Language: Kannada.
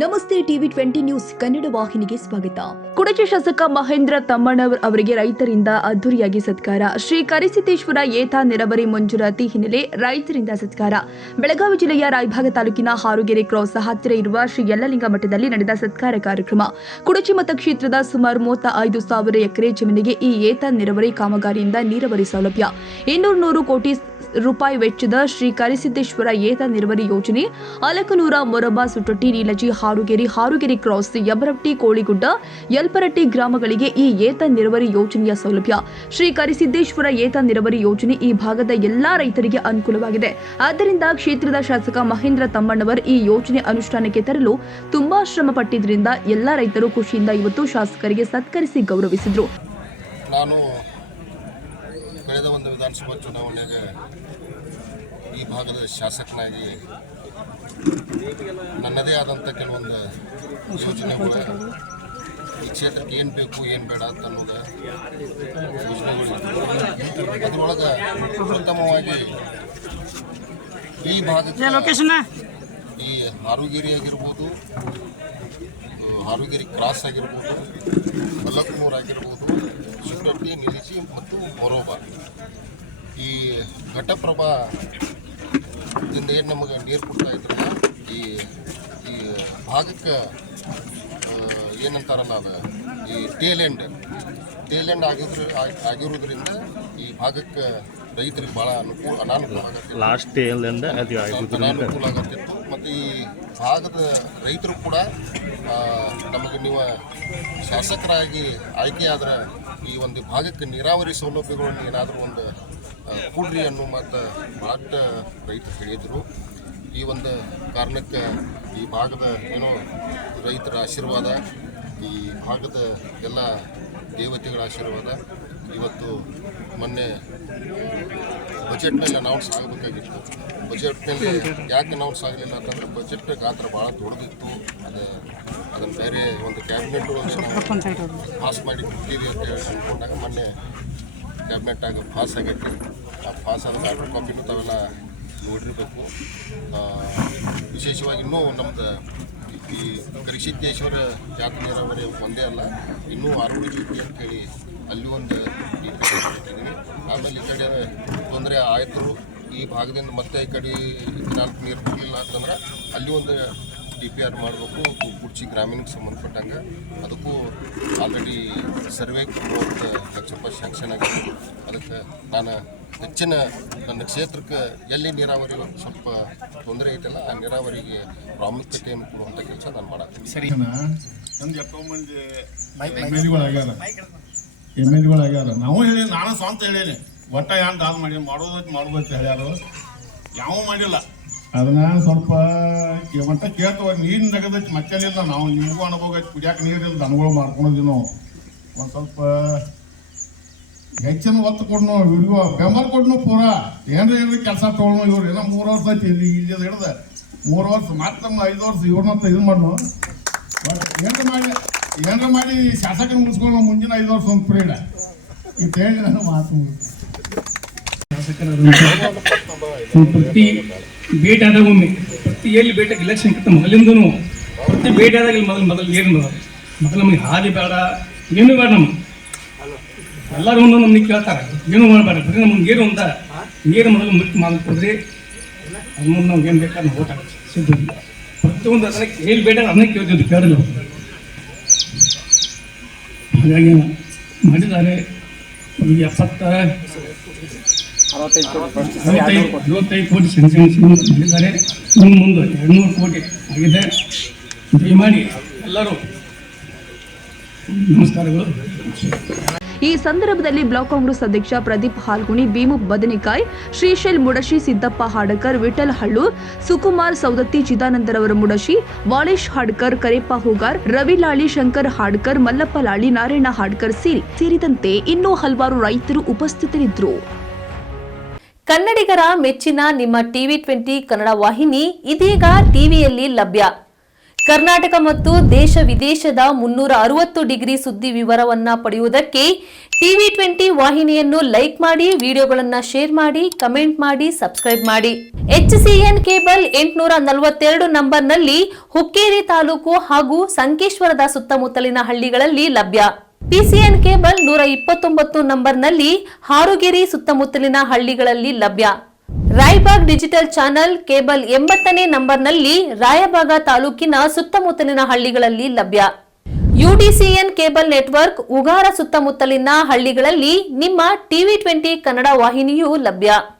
ನಮಸ್ತೆ ಟಿವಿ 20 ನ್ಯೂಸ್ ಕನ್ನಡ ವಾಹಿನಿಗೆ ಸ್ವಾಗತ. ಕುಡಚಿ ಶಾಸಕ ಮಹೇಂದ್ರ ತಮ್ಮಣ್ಣವರ್ ಅವರಿಗೆ ರೈತರಿಂದ ಅದ್ದೂರಿಯಾಗಿ ಸತ್ಕಾರ. ಶ್ರೀ ಕರಿಸಿದ್ದೇಶ್ವರ ಏತ ನೆರವರಿ ಮಂಜೂರಾತಿ ಹಿನ್ನೆಲೆ ರೈತರಿಂದ ಸತ್ಕಾರ. ಬೆಳಗಾವಿ ಜಿಲ್ಲೆಯ ರಾಯಭಾಗ ತಾಲೂಕಿನ ಹಾರುಗೆರೆ ಕ್ರಾಸ್ ಹತ್ತಿರ ಇರುವ ಶ್ರೀ ಯಲ್ಲಲಿಂಗ ಮಠದಲ್ಲಿ ನಡೆದ ಸತ್ಕಾರ ಕಾರ್ಯಕ್ರಮ. ಕುಡಚಿ ಮತಕ್ಷೇತ್ರದ ಸುಮಾರು 35,000 ಎಕರೆ ಜಮೀನಿಗೆ ಈ ಏತ ನೆರವರಿ ಕಾಮಗಾರಿಯಿಂದ ನೀರಾವರಿ ಸೌಲಭ್ಯ. 200 ಕೋಟಿ ರೂಪಾಯಿ ವೆಚ್ಚದ ಶ್ರೀ ಕರಿಸಿದ್ದೇಶ್ವರ ಏತ ನೆರವರಿ ಯೋಜನೆ ಅಲಕನೂರ, ಮೊರಬ, ಸುಟ್ಟೊಟ್ಟಿ, ನೀಲಜಿ, ಹಾರುಗೆರೆ ಕ್ರಾಸ್, ಯಬರಟ್ಟಿ, ಕೋಳಿಗುಡ್ಡ, ಯಲ್ಪರಟ್ಟಿ ಗ್ರಾಮಗಳಿಗೆ ಈ ಏತ ನೆರವರಿ ಯೋಜನೆಯ ಸೌಲಭ್ಯ. ಶ್ರೀ ಕರಿಸಿದ್ದೇಶ್ವರ ಏತ ನೆರವರಿ ಯೋಜನೆ ಈ ಭಾಗದ ಎಲ್ಲಾ ರೈತರಿಗೆ ಅನುಕೂಲವಾಗಿದೆ. ಆದ್ದರಿಂದ ಕ್ಷೇತ್ರದ ಶಾಸಕ ಮಹೇಂದ್ರ ತಮ್ಮಣ್ಣವರ್ ಈ ಯೋಜನೆ ಅನುಷ್ಠಾನಕ್ಕೆ ತರಲು ತುಂಬಾ ಶ್ರಮ ಪಟ್ಟಿದ್ದರಿಂದ ಎಲ್ಲಾ ರೈತರು ಖುಷಿಯಿಂದ ಇವತ್ತು ಶಾಸಕರಿಗೆ ಸತ್ಕರಿಸಿ ಗೌರವಿಸಿದರು. ನಾನು ಕಳೆದ ಒಂದು ವಿಧಾನಸಭಾ ಚುನಾವಣೆಗೆ ಈ ಭಾಗದ ಶಾಸಕನಾಗಿ ನನ್ನದೇ ಆದಂಥ ಕೆಲವೊಂದು ಯೋಜನೆಗಳು ಈ ಕ್ಷೇತ್ರಕ್ಕೆ ಏನು ಬೇಕು ಏನು ಬೇಡ ಅಂತ ಅನ್ನೋದು ಯೋಜನೆಗಳು ಅದರೊಳಗೆ ಉತ್ತಮವಾಗಿ ಈ ಭಾಗಕ್ಕೆ ಈ ಹಾರುಗೆರೆ ಆಗಿರ್ಬೋದು, ಹಾರುಗೆರೆ ಕ್ರಾಸ್ ಆಗಿರ್ಬೋದು, ಮಲ್ಲಕನೂರು ಆಗಿರ್ಬೋದು, ಸುಟ್ಟೊಟ್ಟಿ, ನಿಲಿಸಿ ಮತ್ತು ಮೊರೋಬ ಈ ಘಟಪ್ರಭಾ ದಿಂದ ಏನು ನಮಗೆ ನೀರು ಕೊಡ್ತಾ ಇದ್ರಲ್ಲ ಈ ಭಾಗಕ್ಕೆ ಏನಂತಾರಲ್ಲ ಅದು ಈ ಟೇಲೆಂಡ್ ಆಗಿರೋದ್ರಿಂದ ಈ ಭಾಗಕ್ಕೆ ರೈತರಿಗೆ ಭಾಳ ಅನಾನುಕೂಲ ಆಗತ್ತಿತ್ತು. ಮತ್ತು ಈ ಭಾಗದ ರೈತರು ಕೂಡ ನಮಗೆ ನೀವು ಶಾಸಕರಾಗಿ ಆಯ್ಕೆಯಾದ್ರೆ ಈ ಒಂದು ಭಾಗಕ್ಕೆ ನೀರಾವರಿ ಸೌಲಭ್ಯಗಳನ್ನು ಏನಾದರೂ ಒಂದು ಕೊಡ್ರಿ ಅನ್ನೋ ಮತ್ತು ಭಾಳ ರೈತರು ಹೇಳಿದರು. ಈ ಒಂದು ಕಾರಣಕ್ಕೆ ಈ ಭಾಗದ ಏನೋ ರೈತರ ಆಶೀರ್ವಾದ, ಈ ಭಾಗದ ಎಲ್ಲ ದೇವತೆಗಳ ಆಶೀರ್ವಾದ ಇವತ್ತು ಮೊನ್ನೆ ಬಜೆಟ್ನಲ್ಲಿ ಅನೌನ್ಸ್ ಆಗಬೇಕಾಗಿತ್ತು. ಬಜೆಟ್ನಲ್ಲಿ ಯಾಕೆ ಅನೌನ್ಸ್ ಆಗಲಿಲ್ಲ ಅಂತಂದರೆ ಬಜೆಟ್ ಗಾತ್ರ ಭಾಳ ದೊಡ್ಡದಿತ್ತು. ಅದನ್ನು ಬೇರೆ ಒಂದು ಕ್ಯಾಬಿನೆಟ್ ಒಳಗೆ ಪಾಸ್ ಮಾಡಿ ಕೊಡ್ತೀವಿ ಅಂತ ಹೇಳಿ ಅಂದ್ಕೊಂಡಾಗ ಮೊನ್ನೆ ಕ್ಯಾಬಿನೆಟ್ಟಾಗ ಪಾಸ್ ಆಗೈತಿ. ಆ ಪಾಸ್ ಆದ ಆರ್ಡರ್ ಕಾಪಿನೂ ತಾವೆಲ್ಲ ನೋಡಿರಬೇಕು. ವಿಶೇಷವಾಗಿ ಇನ್ನೂ ನಮ್ಮದು ಈ ಕರಿಸಿದ್ದೇಶ್ವರ ಜಾತಿ ನೀರಾವರಿ ಒಂದೇ ಅಲ್ಲ, ಇನ್ನೂ 6 ಡಿಪಿ ಅಂತೇಳಿ ಅಲ್ಲಿ ಒಂದು ಡಿಪಿ ಹಾಕಿದ್ದೀನಿ. ಆಮೇಲೆ ಈ ಕಡೆ ತೊಂದರೆ ಆಯಿತು ಈ ಭಾಗದಿಂದ ಮತ್ತೆ ಈ ಕಡೆ ನಾಲ್ಕು ನೀರು ಬರಲಿಲ್ಲ ಅಂತಂದ್ರೆ ಅಲ್ಲಿ ಒಂದು DPR ಮಾಡಬೇಕು. ಕುಡ್ಚಿ ಗ್ರಾಮೀಣಕ್ಕೆ ಸಂಬಂಧಪಟ್ಟಂಗೆ ಅದಕ್ಕೂ ಆಲ್ರೆಡಿ ಸರ್ವೆ 30 ಲಕ್ಷ ರೂಪಾಯಿ ಸ್ಯಾಂಕ್ಷನ್ ಆಗಿದೆ. ಅದಕ್ಕೆ ನಾನು ಹೆಚ್ಚಿನ ನನ್ನ ಕ್ಷೇತ್ರಕ್ಕೆ ಎಲ್ಲಿ ನೀರಾವರಿ ಸ್ವಲ್ಪ ತೊಂದರೆ ಐತಲ್ಲ ಆ ನೀರಾವರಿಗೆ ಪ್ರಾಮುಖ್ಯತೆಯನ್ನು ಕೊಡುವಂಥ ಕೆಲಸ ನಾನು ಮಾಡತ್ತೀನಿ. ಸರಿ, ನಮ್ದು ಎಷ್ಟೋ ಮಂದಿ MLAಗಳಾಗ್ಯಾರ. ನಾವು ಹೇಳಿ, ನಾನು ಸ್ವಂತ ಹೇಳೀನಿ, ಒಟ್ಟ ಏನು ದಾಲ್ ಮಾಡಿ ಮಾಡೋದು ಹೇಳ್ಯಾರು, ಯಾವ ಮಾಡಿಲ್ಲ. ಅದನ್ನ ಸ್ವಲ್ಪ ಒಟ್ಟ ಕೇಳ್ತವ, ನೀರಿನ ತೆಗೆದೈತಿ ಮತ್ತೇನಿಲ್ಲ. ನಾವು ನಿಮಗೂ ಅನುಭವ ಐತಿ, ಕುಡಿಯಾಕ ನೀರಿಲ್ಲ, ದನಗಳು ಮಾಡ್ಕೊಳೋದಿ ನಾವು. ಒಂದು ಸ್ವಲ್ಪ ಹೆಚ್ಚಿನ ಒತ್ತು ಕೊಡ್ನು, ಇವ್ರಿಗೂ ಬೆಂಬಲ ಕೊಡ್ನು. ಪೂರ ಏನ್ರ ಕೆಲಸ ತೊಗೊಳ್ನು. ಇವ್ರು ಏನೋ 3 ವರ್ಷ ಐತಿ ಇಲ್ಲಿ ಹಿಡಿದ 3 ವರ್ಷ ಮತ್ತೆ 5 ವರ್ಷ ಇವ್ರನ್ನ ಇದು ಮಾಡ್ನು. ಬಟ್ ಏನ್ರ ಮಾಡಿ ಶಾಸಕನ ಮುಗಿಸ್ಕೊಂಡು ಮುಂದಿನ 5 ವರ್ಷ ಒಂದು ಫ್ರೀಡ ಅಂತ ಹೇಳಿ ನಾನು ಮಾತು ಪ್ರತಿ ಭೇಟಿ ಆದಾಗ ಒಮ್ಮೆ ಪ್ರತಿ ಎಲ್ಲಿ ಭೇಟಿಯಾಗಿ ಇಲೆಕ್ಷನ್ ಕಿಂತ ಮೊದಲಿಂದೂ ಪ್ರತಿ ಭೇಟಿ ಆದಾಗ ಮೊದಲು ನೀರು ಮೊದಲು ನಮಗೆ ಹಾದಿ ಬೇಡ, ಏನು ಬೇಡ. ಎಲ್ಲರೂ ನಮ್ಗೆ ಕೇಳ್ತಾರೆ, ಏನು ಮಾಡಬೇಡ, ಬರೀ ನಮ್ಗೆ ನೀರು ಅಂತ ನೀರು ಮೊದಲು ಮುಖ್ಯ ಮಾಡಿಕೊಡ್ರಿ. ಅದ್ರ ಮುಂದೆ ನಾವು ಏನು ಬೇಕಾದ್ರೆ ನಾವು ಓಟ್ ಸಿದ್ದಿಲ್ಲ. ಪ್ರತಿಯೊಂದು ಅದಕ್ಕೆ ಎಲ್ಲಿ ಭೇಟಿ ಅದನ್ನೇ ಕೇಳ್ತಿದ್ದು, ಕೇಳಿಲ್ಲ. ಹಾಗಾಗಿ ಮಾಡಿದ್ದಾರೆ. ಈಗ 65 ಕೋಟಿ ಸ್ಯಾಂಕ್ಷನ್ ಮಾಡಿದ್ದಾರೆ. ಇನ್ನು ಮುಂದೆ 200 ಕೋಟಿ ಆಗಿದೆ. ದಯಮಾಡಿ ಎಲ್ಲರೂ ನಮಸ್ಕಾರಗಳು. ಈ ಸಂದರ್ಭದಲ್ಲಿ ಬ್ಲಾಕ್ ಕಾಂಗ್ರೆಸ್ ಅಧ್ಯಕ್ಷ ಪ್ರದೀಪ್ ಹಾಲ್ಗುಣಿ, ಭೀಮು ಬದನೆಕಾಯ್, ಶ್ರೀಶೈಲ್ ಮುಡಶಿ, ಸಿದ್ದಪ್ಪ ಹಾಡಕರ್, ವಿಠಲ್ ಹಳ್ಳೂರ್, ಸುಕುಮಾರ್ ಸೌದತ್ತಿ, ಚಿದಾನಂದರವರ ಮುಡಶಿ, ವಾಳೇಶ್ ಹಾಡ್ಕರ್, ಕರೇಪ್ಪ ಹೂಗಾರ್, ರವಿ ಲಾಳಿ, ಶಂಕರ್ ಹಾಡ್ಕರ್, ಮಲ್ಲಪ್ಪ ಲಾಳಿ, ನಾರಾಯಣ ಹಾಡ್ಕರ್ ಸೇರಿದಂತೆ ಇನ್ನೂ ಹಲವಾರು ರೈತರು ಉಪಸ್ಥಿತರಿದ್ದರು. ಕನ್ನಡಿಗರ ಮೆಚ್ಚಿನ ನಿಮ್ಮ ಟಿವಿ 20 ಕನ್ನಡ ವಾಹಿನಿ ಇದೀಗ ಟಿವಿಯಲ್ಲಿ ಲಭ್ಯ. ಕರ್ನಾಟಕ ಮತ್ತು ದೇಶ ವಿದೇಶದ 360 ಡಿಗ್ರಿ ಸುದ್ದಿ ವಿವರವನ್ನ ಪಡೆಯುವುದಕ್ಕೆ TV20 ವಾಹಿನಿಯನ್ನು ಲೈಕ್ ಮಾಡಿ, ವಿಡಿಯೋಗಳನ್ನು ಶೇರ್ ಮಾಡಿ, ಕಮೆಂಟ್ ಮಾಡಿ, ಸಬ್ಸ್ಕ್ರೈಬ್ ಮಾಡಿ. HCN ಕೇಬಲ್ 842 ನಂಬರ್ನಲ್ಲಿ ಹುಕ್ಕೇರಿ ತಾಲೂಕು ಹಾಗೂ ಸಂಕೇಶ್ವರದ ಸುತ್ತಮುತ್ತಲಿನ ಹಳ್ಳಿಗಳಲ್ಲಿ ಲಭ್ಯ. PCN ಕೇಬಲ್ 129 ನಂಬರ್ನಲ್ಲಿ ಹಾರುಗೆರೆ ಸುತ್ತಮುತ್ತಲಿನ ಹಳ್ಳಿಗಳಲ್ಲಿ ಲಭ್ಯ. ರಾಯಬಾಗ್ ಡಿಜಿಟಲ್ ಚಾನೆಲ್ ಕೇಬಲ್ 80ನೇ ನಂಬರ್ನಲ್ಲಿ ರಾಯಬಾಗ ತಾಲೂಕಿನ ಸುತ್ತಮುತ್ತಲಿನ ಹಳ್ಳಿಗಳಲ್ಲಿ ಲಭ್ಯ. UDCN ಕೇಬಲ್ ನೆಟ್ವರ್ಕ್ ಉಗಾರ ಸುತ್ತಮುತ್ತಲಿನ ಹಳ್ಳಿಗಳಲ್ಲಿ ನಿಮ್ಮ TV20 ಕನ್ನಡ ವಾಹಿನಿಯೂ ಲಭ್ಯ.